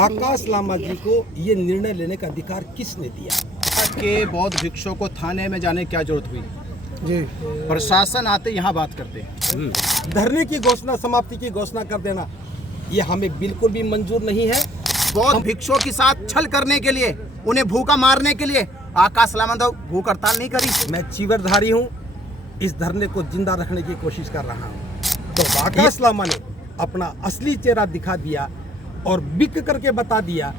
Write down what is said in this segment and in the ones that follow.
आकाश लामा जी को ये निर्णय लेने का अधिकार किसने दिया कि बौद्ध भिक्षुओं को थाने में जाने की क्या जरूरत हुई? जी, प्रशासन आते यहाँ बात करते। धरने की घोषणा, समाप्ति की घोषणा कर देना ये हमें बिल्कुल भी मंजूर नहीं है। बौद्ध भिक्षुओं के साथ छल करने के लिए, उन्हें भूखा मारने के लिए आकाश लामा ने भूख हड़ताल नहीं करी। मैं चीवरधारी हूँ, इस धरने को जिंदा रखने की कोशिश कर रहा हूँ। तो आकाश लामा ने अपना असली चेहरा दिखा दिया और बिक करके बता दिया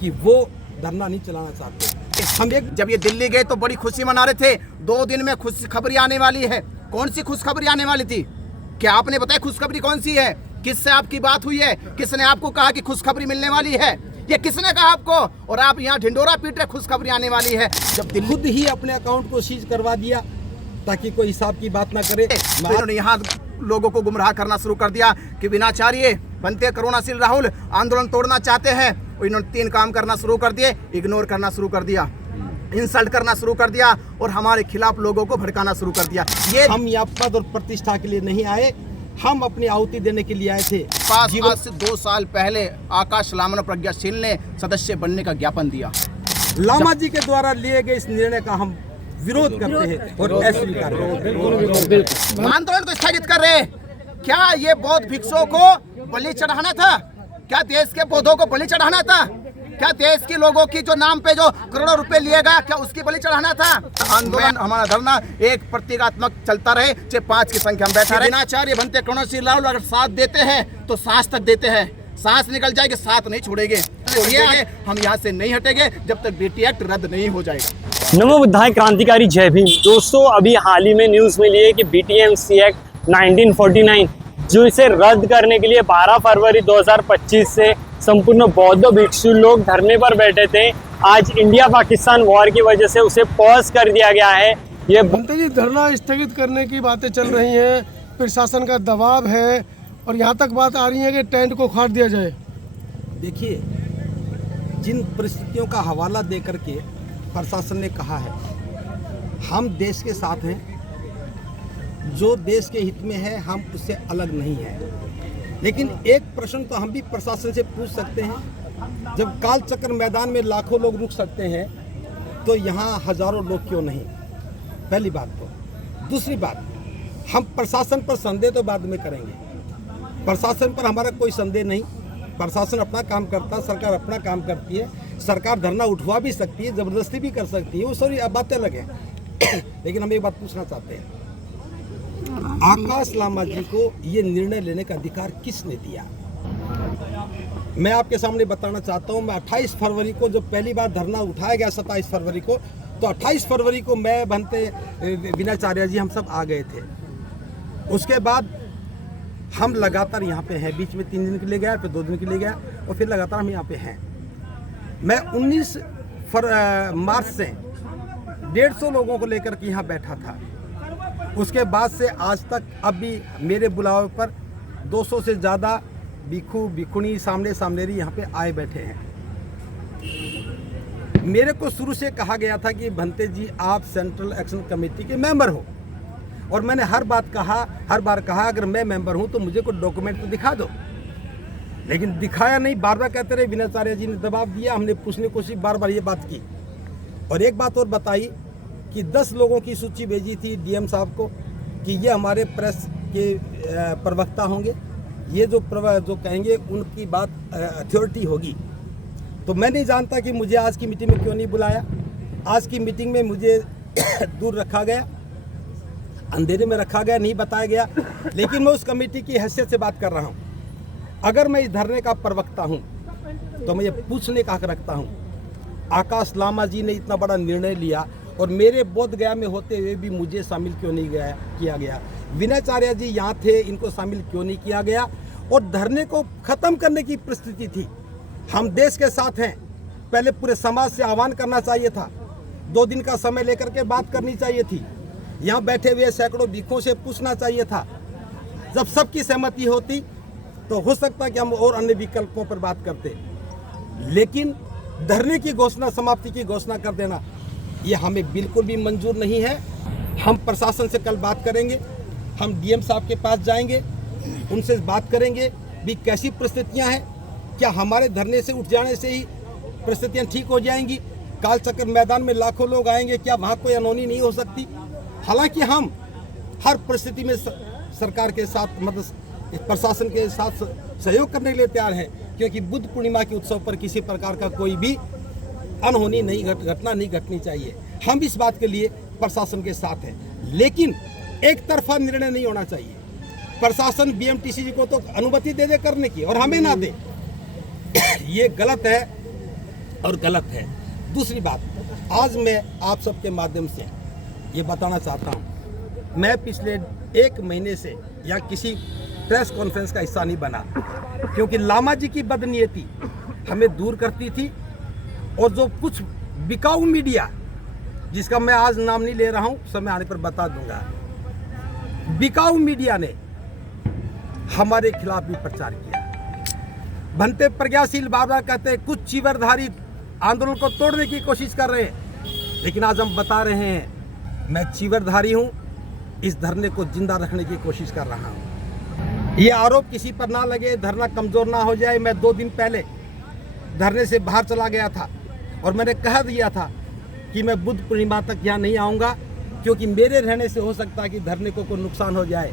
कि वो धरना नहीं चलाना चाहते। हम जब ये दिल्ली गए तो बड़ी खुशी मना रहे थे, 2 दिन में खुशखबरी आने वाली है। कौन सी खुशखबरी आने वाली थी? क्या आपने बताया खुशखबरी कौन सी है? किससे आपकी बात हुई है? किसने आपको कहा कि खुशखबरी मिलने वाली है? ये किसने कहा आपको? और आप यहाँ ढिंडोरा पीट रहे खुशखबरी आने वाली है। जब दिल्ली खुद ही अपने अकाउंट को सीज करवा दिया ताकि कोई हिसाब की बात ना करे। तो इन्होंने यहाँ लोगों को गुमराह करना शुरू कर दिया कि विनाचार्य बनते करुणाशील राहुल आंदोलन तोड़ना चाहते हैं। इन्होंने 3 काम करना शुरू कर दिए। इग्नोर करना शुरू कर दिया, इंसल्ट करना शुरू कर दिया और हमारे खिलाफ लोगों को भड़काना शुरू कर दिया। ये हम यहाँ पद और प्रतिष्ठा के लिए नहीं आए, हम अपनी आहुति देने के लिए आए थे। आज से 2 साल पहले आकाश लामा प्रज्ञाशील ने सदस्य बनने का ज्ञापन दिया। लामा जी के द्वारा लिए गए इस निर्णय का हम विरोध करते हैं और अस्वीकार करते हैं। आंदोलन को स्थगित कर रहे। क्या ये बौद्ध भिक्षुओं को बलि चढ़ाना था? क्या देश के बौद्धों को बलि चढ़ाना था? क्या देश के लोगों की जो नाम पे जो करोड़ों रुपए लिए गए, क्या उसकी बलि चढ़ाना था? आंदोलन, हमारा धरना एक प्रतीकात्मक चलता रहे, चाहे 5 की संख्या में बैठा रहे। विनाचार्य बनते करुणाशील राहुल अगर साथ देते हैं तो सांस तक देते हैं, सांस निकल जाएगी, साथ नहीं छोड़ेंगे। तो ये हम यहाँ से नहीं हटेंगे जब तक बीटी एक्ट रद्द नहीं हो जाएगा। नमो बुद्धाय क्रांतिकारी जय भीम। दोस्तों, अभी हाल ही में न्यूज़ मिली है कि BTMC एक्ट 1949 जो इसे रद्द करने के लिए 12 फरवरी 2025 से संपूर्ण बौद्ध भिक्षु लोग धरने पर बैठे थे। आज इंडिया पाकिस्तान वॉर की वजह से उसे पॉज कर दिया गया है। ये बनते जी धरना स्थगित करने की बातें चल रही हैं, प्रशासन का दबाव है और यहाँ तक बात आ रही है कि टेंट को उखाड़ दिया जाए। देखिए, जिन परिस्थितियों का हवाला दे करके प्रशासन ने कहा है, हम देश के साथ हैं, जो देश के हित में है हम उससे अलग नहीं हैं। लेकिन एक प्रश्न तो हम भी प्रशासन से पूछ सकते हैं, जब काल चक्र मैदान में लाखों लोग रुक सकते हैं तो यहाँ हजारों लोग क्यों नहीं? पहली बात तो। दूसरी बात, हम प्रशासन पर संदेह तो बाद में करेंगे, प्रशासन पर हमारा कोई संदेह नहीं। प्रशासन अपना काम करता, सरकार अपना काम करती है। सरकार धरना उठवा भी सकती है, ज़बरदस्ती भी कर सकती है, वो सारी बातें अलग है। लेकिन हम एक बात पूछना चाहते हैं, आकाश लामा जी को ये निर्णय लेने का अधिकार किसने दिया? मैं आपके सामने बताना चाहता हूँ। मैं 28 फरवरी को जब पहली बार धरना उठाया गया, 27 फरवरी को, तो 28 फरवरी को मैं बनते विनाचार्य जी हम सब आ गए थे। उसके बाद हम लगातार यहाँ पे हैं। बीच में 3 दिन के लिए गया, फिर 2 दिन के लिए गया और फिर लगातार हम यहाँ पे हैं। मैं 19 मार्च से 150 लोगों को लेकर के यहाँ बैठा था। उसके बाद से आज तक अभी मेरे बुलावे पर 200 से ज़्यादा भिक्षु भिक्षुणी सामने सामनेरी यहाँ पे आए बैठे हैं। मेरे को शुरू से कहा गया था कि भंते जी आप सेंट्रल एक्शन कमेटी के मेंबर हो, और मैंने हर बार कहा अगर मैं मेंबर हूँ तो मुझे कोई डॉक्यूमेंट तो दिखा दो, लेकिन दिखाया नहीं। बार बार कहते रहे, विनाचार्य जी ने दबाव दिया, हमने पूछने की कोशिश, बार बार ये बात की। और एक बात और बताई कि 10 लोगों की सूची भेजी थी DM साहब को कि ये हमारे प्रेस के प्रवक्ता होंगे, ये जो कहेंगे उनकी बात अथॉरिटी होगी। तो मैं नहीं जानता कि मुझे आज की मीटिंग में क्यों नहीं बुलाया। आज की मीटिंग में मुझे दूर रखा गया, अंधेरे में रखा गया, नहीं बताया गया। लेकिन मैं उस कमेटी की हैसियत से बात कर रहा हूँ। अगर मैं इस धरने का प्रवक्ता हूँ तो मैं ये पूछने का हक रखता हूँ, आकाश लामा जी ने इतना बड़ा निर्णय लिया और मेरे बोध गया में होते हुए भी मुझे शामिल क्यों नहीं किया गया? विनाचार्य जी यहाँ थे, इनको शामिल क्यों नहीं किया गया? और धरने को ख़त्म करने की परिस्थिति थी। हम देश के साथ हैं, पहले पूरे समाज से आह्वान करना चाहिए था, 2 दिन का समय लेकर के बात करनी चाहिए थी। यहाँ बैठे हुए सैकड़ों भिक्षुओं से पूछना चाहिए था। जब सबकी सहमति होती तो हो सकता है कि हम और अन्य विकल्पों पर बात करते, लेकिन धरने की घोषणा, समाप्ति की घोषणा कर देना ये हमें बिल्कुल भी मंजूर नहीं है। हम प्रशासन से कल बात करेंगे, हम DM साहब के पास जाएंगे, उनसे बात करेंगे भी कैसी परिस्थितियां हैं, क्या हमारे धरने से उठ जाने से ही परिस्थितियाँ ठीक हो जाएंगी? काल चक्र मैदान में लाखों लोग आएंगे, क्या वहाँ कोई अनहोनी नहीं हो सकती? हालांकि हम हर परिस्थिति में सरकार के साथ, मतलब प्रशासन के साथ सहयोग करने के लिए तैयार हैं, क्योंकि बुद्ध पूर्णिमा के उत्सव पर किसी प्रकार का कोई भी अनहोनी नहीं घटना नहीं घटनी चाहिए। हम इस बात के लिए प्रशासन के साथ हैं, लेकिन एक तरफा निर्णय नहीं होना चाहिए। प्रशासन बीएमटीसी को तो अनुमति दे करने की और हमें ना दे, ये गलत है और गलत है। दूसरी बात, आज मैं आप सबके माध्यम से ये बताना चाहता हूँ, मैं पिछले 1 महीने से या किसी प्रेस कॉन्फ्रेंस का हिस्सा नहीं बना, क्योंकि लामा जी की बदनीयती हमें दूर करती थी। और जो कुछ बिकाऊ मीडिया, जिसका मैं आज नाम नहीं ले रहा हूँ, समय आने पर बता दूंगा, बिकाऊ मीडिया ने हमारे खिलाफ भी प्रचार किया। भंते प्रज्ञाशील बाबा कहते हैं कुछ चीवरधारी आंदोलन को तोड़ने की कोशिश कर रहे हैं, लेकिन आज हम बता रहे हैं मैं चीवरधारी हूँ, इस धरने को जिंदा रखने की कोशिश कर रहा हूँ। ये आरोप किसी पर ना लगे, धरना कमजोर ना हो जाए। मैं 2 दिन पहले धरने से बाहर चला गया था और मैंने कह दिया था कि मैं बुद्ध पूर्णिमा तक यहाँ नहीं आऊँगा, क्योंकि मेरे रहने से हो सकता है कि धरने को कोई नुकसान हो जाए।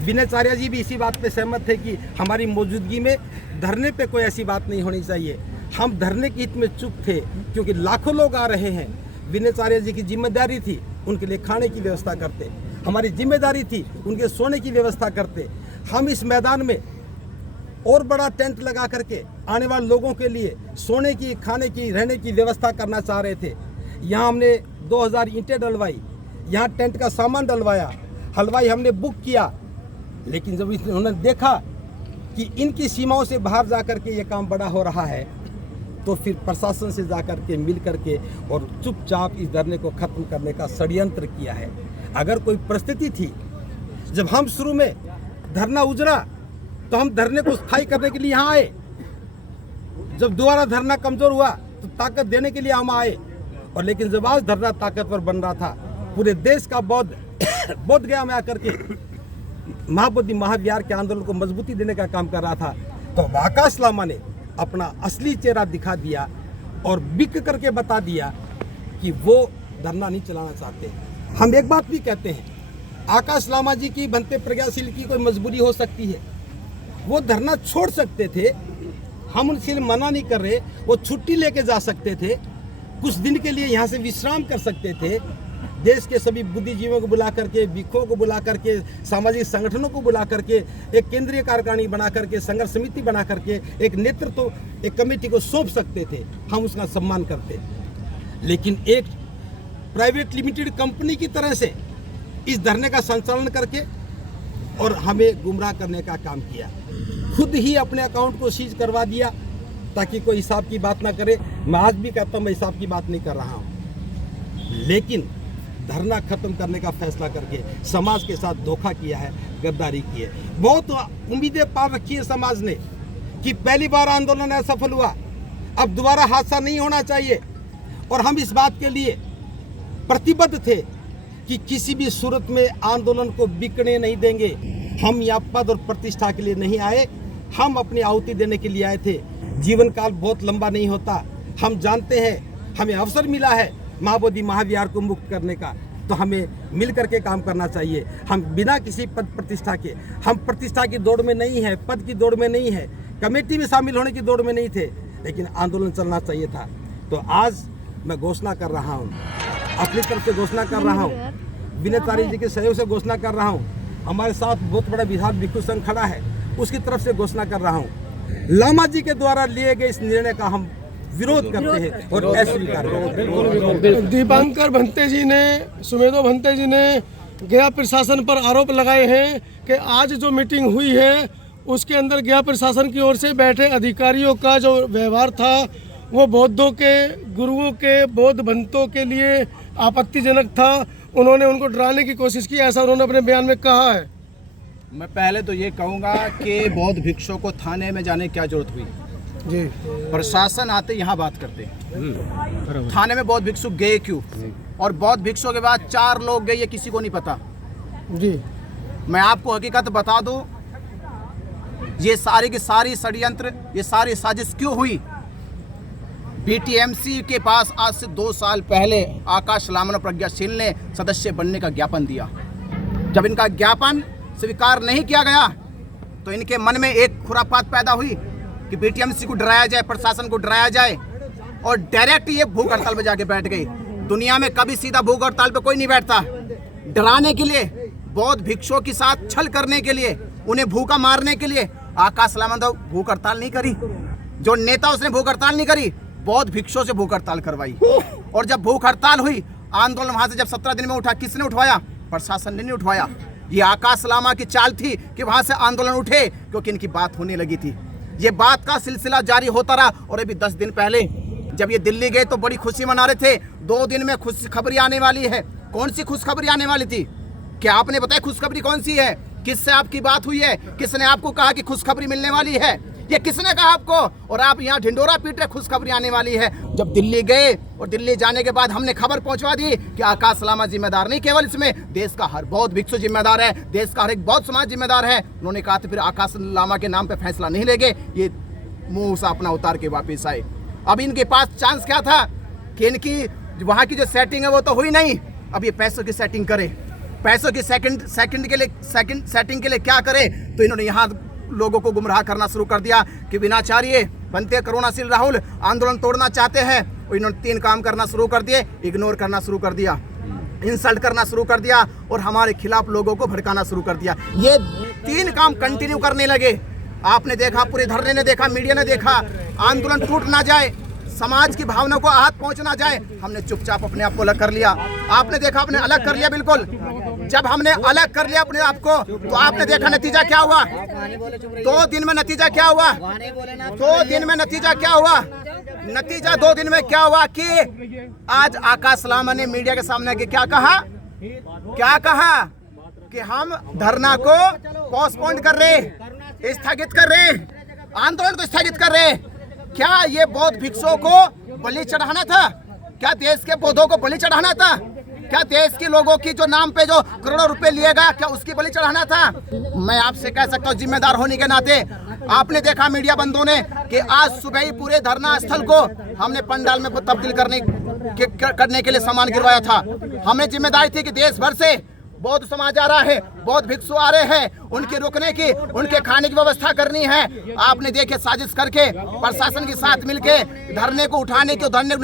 विनयचार्य जी भी इसी बात पे सहमत थे कि हमारी मौजूदगी में धरने पे कोई ऐसी बात नहीं होनी चाहिए। हम धरने के हित में चुप थे, क्योंकि लाखों लोग आ रहे हैं। विनयचार्य जी की जिम्मेदारी थी उनके लिए खाने की व्यवस्था करते, हमारी जिम्मेदारी थी उनके सोने की व्यवस्था करते। हम इस मैदान में और बड़ा टेंट लगा करके आने वाले लोगों के लिए सोने की, खाने की, रहने की व्यवस्था करना चाह रहे थे। यहाँ हमने 2000 ईंटें डलवाई, यहाँ टेंट का सामान डलवाया, हलवाई हमने बुक किया, लेकिन जब उन्होंने देखा कि इनकी सीमाओं से बाहर जा कर के ये काम बड़ा हो रहा है, तो फिर प्रशासन से जा कर के मिल कर के और चुपचाप इस धरने को ख़त्म करने का षड्यंत्र किया है। अगर कोई परिस्थिति थी, जब हम शुरू में धरना उजड़ा तो हम धरने को स्थायी करने के लिए यहाँ आए। जब दोबारा धरना कमज़ोर हुआ तो ताकत देने के लिए हम आए। और लेकिन जब आज धरना ताकतवर बन रहा था, पूरे देश का बोध गया में आकर के महाबोधि महाविहार के आंदोलन को मजबूती देने का काम कर रहा था, तो आकाश लामा ने अपना असली चेहरा दिखा दिया और बिक करके बता दिया कि वो धरना नहीं चलाना चाहते। हम एक बात भी कहते हैं, आकाश लामा जी की, भंते प्रज्ञाशील की कोई मजबूरी हो सकती है, वो धरना छोड़ सकते थे, हम उनसे मना नहीं कर रहे। वो छुट्टी लेके जा सकते थे, कुछ दिन के लिए यहाँ से विश्राम कर सकते थे। देश के सभी बुद्धिजीवियों को बुला करके, भिक्षुओं को बुला करके, सामाजिक संगठनों को बुला करके, एक केंद्रीय कार्यकारिणी बना करके, संघर्ष समिति बना करके एक नेतृत्व, एक कमेटी को सौंप सकते थे, हम उसका सम्मान करते। लेकिन एक प्राइवेट लिमिटेड कंपनी की तरह से इस धरने का संचालन करके और हमें गुमराह करने का काम किया। खुद ही अपने अकाउंट को सीज करवा दिया ताकि कोई हिसाब की बात ना करे। मैं आज भी कहता हूँ मैं हिसाब की बात नहीं कर रहा हूँ, लेकिन धरना खत्म करने का फैसला करके समाज के साथ धोखा किया है, गद्दारी की है। बहुत उम्मीदें पार रखी है समाज ने कि पहली बार आंदोलन असफल हुआ, अब दोबारा हादसा नहीं होना चाहिए। और हम इस बात के लिए प्रतिबद्ध थे कि किसी भी सूरत में आंदोलन को बिकने नहीं देंगे। हम यहाँ पद और प्रतिष्ठा के लिए नहीं आए, हम अपनी आहुति देने के लिए आए थे। जीवन काल बहुत लंबा नहीं होता, हम जानते हैं। हमें अवसर मिला है महाबोधि महाविहार को मुक्त करने का, तो हमें मिल करके काम करना चाहिए। हम बिना किसी पद प्रतिष्ठा के, हम प्रतिष्ठा की दौड़ में नहीं है, पद की दौड़ में नहीं है, कमेटी में शामिल होने की दौड़ में नहीं थे, लेकिन आंदोलन चलना चाहिए था। तो आज मैं घोषणा कर रहा हूँ, अपनी तरफ से घोषणा कर रहा हूँ, विनयचार्य जी के सहयोग से घोषणा कर रहा हूँ, हमारे साथ बहुत बड़ा बिहार भिक्षु संघ खड़ा है, उसकी तरफ से घोषणा कर रहा हूँ, लामा जी के द्वारा लिए गए इस निर्णय का हम विरोध करते हैं और अस्वीकार करते हैं। दीपांकर भंते जी ने, सुमेधो भंते जी ने गया प्रशासन पर आरोप लगाए हैं कि आज जो मीटिंग हुई है उसके अंदर गया प्रशासन की ओर से बैठे अधिकारियों का जो व्यवहार था वो बौद्धों के, गुरुओं के, बौद्ध भंतों के लिए आपत्तिजनक था। उन्होंने उनको डराने की कोशिश की, ऐसा उन्होंने अपने बयान में कहा है। मैं पहले तो ये कहूँगा कि बौद्ध भिक्षुओं को थाने में जाने की क्या जरूरत हुई जी। प्रशासन आते यहाँ बात करते, थाने में बौद्ध भिक्षु गए क्यों? और बौद्ध भिक्षुओं के बाद 4 लोग गए, ये किसी को नहीं पता जी। मैं आपको हकीकत बता दूं, ये सारी की सारी षड्यंत्र, ये सारी साजिश क्यों हुई? बीटीएमसी के पास आज से 2 साल पहले आकाश लामन और प्रज्ञाशील ने सदस्य बनने का ज्ञापन दिया। जब इनका ज्ञापन स्वीकार नहीं किया गया तो इनके मन में एक खुरापात पैदा हुई कि बीटीएमसी को डराया जाए, प्रशासन को डराया जाए, और डायरेक्ट ये भूख हड़ताल पे जाके बैठ गई। दुनिया में कभी सीधा भूख हड़ताल पे कोई नहीं बैठता। डराने के लिए, बौद्ध भिक्षुओं के साथ छल करने के लिए, उन्हें भूखा मारने के लिए आकाश लामन तो भूख हड़ताल नहीं करी। जो नेता उसने भूख हड़ताल नहीं करी, बौद्ध भिक्षुओं से भूख हड़ताल करवाई। और जब भूख हड़ताल हुई, आंदोलन वहां से जब 17 दिन में उठा, किसने उठवाया? प्रशासन ने नहीं उठवाया। ये आकाश लामा की चाल थी कि वहां से आंदोलन उठे, क्योंकि इनकी बात होने लगी थी। ये बात का सिलसिला जारी होता रहा। और अभी 10 दिन पहले जब ये दिल्ली गए तो बड़ी खुशी मना रहे थे, 2 दिन में खुशखबरी आने वाली है। कौन सी खुशखबरी आने वाली थी? क्या आपने बताया खुशखबरी कौन सी है? किससे आपकी बात हुई है? किसने आपको कहा कि खुशखबरी मिलने वाली है? ये किसने कहा आपको? और आप यहाँ ढिंडोरा पीट रहे खुशखबरी आने वाली है। जब दिल्ली गए और दिल्ली जाने के बाद हमने खबर पहुंचवा दी कि आकाश लामा जिम्मेदार नहीं, केवल इसमें देश का हर बौद्ध भिक्षु जिम्मेदार है, देश का हर एक बौद्ध समाज जिम्मेदार है। उन्होंने कहा तो फिर आकाश लामा के नाम पे फैसला नहीं लेंगे। ये मुंह से अपना उतार के वापिस आए। अब इनके पास चांस क्या था कि इनकी वहाँ की जो सेटिंग है वो तो हुई नहीं, अब ये पैसों की सेटिंग करे। पैसों की सेटिंग के लिए क्या करे? तो इन्होंने यहाँ लोगों को गुमराह करना शुरू कर दिया कि विनाचार्य बनते करुणाशील राहुल आंदोलन तोड़ना चाहते हैं। और इन्होंने 3 काम करना शुरू कर दिए। इग्नोर करना शुरू कर दिया, इंसल्ट करना शुरू कर दिया, और हमारे खिलाफ लोगों को भड़काना शुरू कर दिया। ये 3 काम कंटिन्यू करने लगे। आपने देखा, पूरे धरने ने देखा, मीडिया ने देखा, आंदोलन टूट ना जाए, समाज की भावना को आहत पहुंच ना जाए, हमने चुपचाप अपने आप को अलग कर लिया। आपने देखा, आपने अलग कर लिया। बिल्कुल, जब हमने अलग कर लिया अपने आप को तो आपने देखा नतीजा क्या हुआ। 2 दिन में नतीजा क्या हुआ? 2 दिन में नतीजा क्या हुआ? नतीजा 2 दिन में क्या हुआ कि आज आकाश लामा ने मीडिया के सामने के क्या कहा कि हम धरना को पोस्टपोन कर रहे, स्थगित कर रहे, आंदोलन को स्थगित कर रहे। क्या ये बौद्ध भिक्षुओं को बलि चढ़ाना था? क्या देश के बौद्धों को बलि चढ़ाना था? क्या देश के लोगों की जो नाम पे जो करोड़ों रुपए लिएगा, क्या उसकी बलि चढ़ाना था? मैं आपसे कह सकता हूँ जिम्मेदार होने के नाते, आपने देखा मीडिया बंधुओं ने कि आज सुबह ही पूरे धरना स्थल को हमने पंडाल में तब्दील करने के लिए सामान गिरवाया था। हमें जिम्मेदारी थी कि देश भर से बौद्ध समाज आ रहा है, बौद्ध भिक्षु आ रहे हैं, उनके रुकने की, उनके खाने की व्यवस्था करनी है। आपने देखे साजिश करके प्रशासन के साथ मिलके धरने को उठाने की, धरने को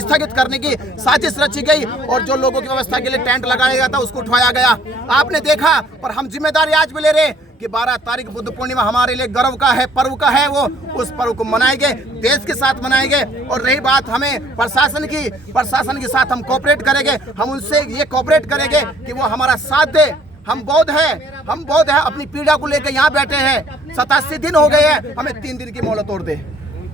स्थगित करने की साजिश रची गई, और जो लोगों की व्यवस्था के लिए टेंट लगाया गया था उसको उठाया गया। आपने देखा, पर हम जिम्मेदारी आज भी ले रहे कि 12 तारीख बुद्ध पूर्णिमा हमारे लिए गर्व का है, पर्व का है। वो उस पर्व को मनाएंगे, देश के साथ मनाएंगे। और रही बात हमें प्रशासन के साथ हम कोऑपरेट करेंगे, हम उनसे ये कोऑपरेट करेंगे कि वो हमारा साथ दे। हम बौद्ध हैं, अपनी पीड़ा को लेकर यहाँ बैठे हैं, 87 दिन हो गए हैं, हमें 3 दिन की मोहलत और दे।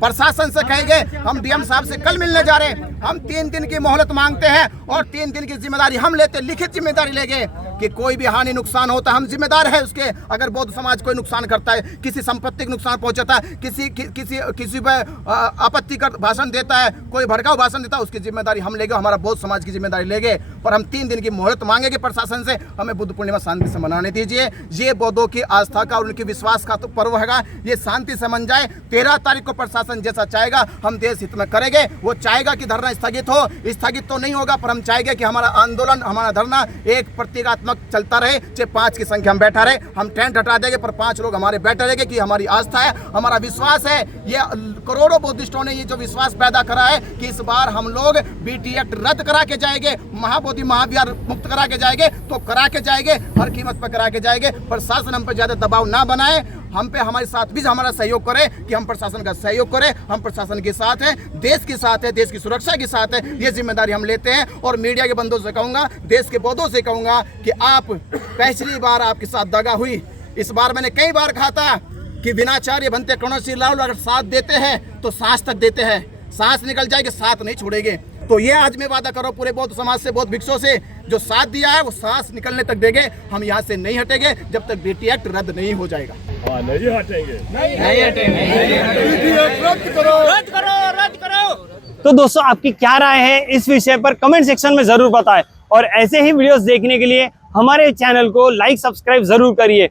प्रशासन से कहेंगे, हम डीएम साहब से कल मिलने जा रहे हैं, हम 3 दिन की मोहलत मांगते हैं, और 3 दिन की जिम्मेदारी हम लेते, लिखित जिम्मेदारी लेंगे कि कोई भी हानि नुकसान होता है हम जिम्मेदार है उसके। अगर बौद्ध समाज कोई नुकसान करता है, किसी संपत्ति को नुकसान पहुंचाता है, किसी पर आपत्ति कर भाषण देता है, कोई भड़काऊ भाषण देता है, उसकी जिम्मेदारी हम लेंगे, हमारा बौद्ध समाज की जिम्मेदारी लेंगे। पर हम 3 दिन की मोहलत मांगेंगे प्रशासन से, हमें बुद्ध पूर्णिमा शांति से मनाने दीजिए। ये बौद्धों की आस्था का और उनके विश्वास का तो पर्व है, ये शांति से मन जाए। 13 तारीख को प्रशासन जैसा चाहेगा हम देश हित में करेंगे। वो चाहेगा कि धरना स्थगित हो, स्थगित तो नहीं होगा, पर हम चाहेंगे कि हमारा आंदोलन, हमारा धरना एक प्रतीकात्मक चलता रहे। चाहे 5 की संख्या हम बैठा रहे, हम टेंट हटा देंगे, पर 5 लोग हमारे बैठे रहेंगे कि हमारी आस्था है, हमारा विश्वास है। ये करोड़ों बौद्धिस्टों ने ये जो विश्वास पैदा करा है कि इस बार हम लोग बीटी एक्ट रद्द करा के जाएंगे, महाबोधि महाविहार मुक्त करा के जाएंगे, तो करा के जाएंगे, हर कीमत पर करा के जाएंगे। प्रशासन हम पर ज्यादा दबाव ना बनाए, हम पे हमारे साथ भी हमारा सहयोग करे कि हम प्रशासन का सहयोग करें। हम प्रशासन के साथ हैं, देश के साथ है, देश की सुरक्षा के साथ है, ये जिम्मेदारी हम लेते हैं। और मीडिया के बंधुओं से कहूँगा, देश के बौद्धों से कहूँगा कि आप पिछली बार आपके साथ दगा हुई, इस बार मैंने कई बार कहा था कि विनाचार्य बनते करुणाशील राहुल अगर साथ देते हैं तो सांस तक देते हैं, सांस निकल जाएगी, साथ नहीं छोड़ेंगे। तो ये आज मैं वादा करो पूरे बौद्ध समाज से, बौद्ध भिक्षुओं से, जो साथ दिया है वो सांस निकलने तक देंगे। हम यहाँ से नहीं हटेंगे जब तक बीटी एक्ट रद्द नहीं हो जाएगा। नहीं हटेंगे। रद्द करो। तो दोस्तों, आपकी क्या राय है इस विषय पर कमेंट सेक्शन में जरूर बताएं, और ऐसे ही वीडियोस देखने के लिए हमारे चैनल को लाइक सब्सक्राइब जरूर करिए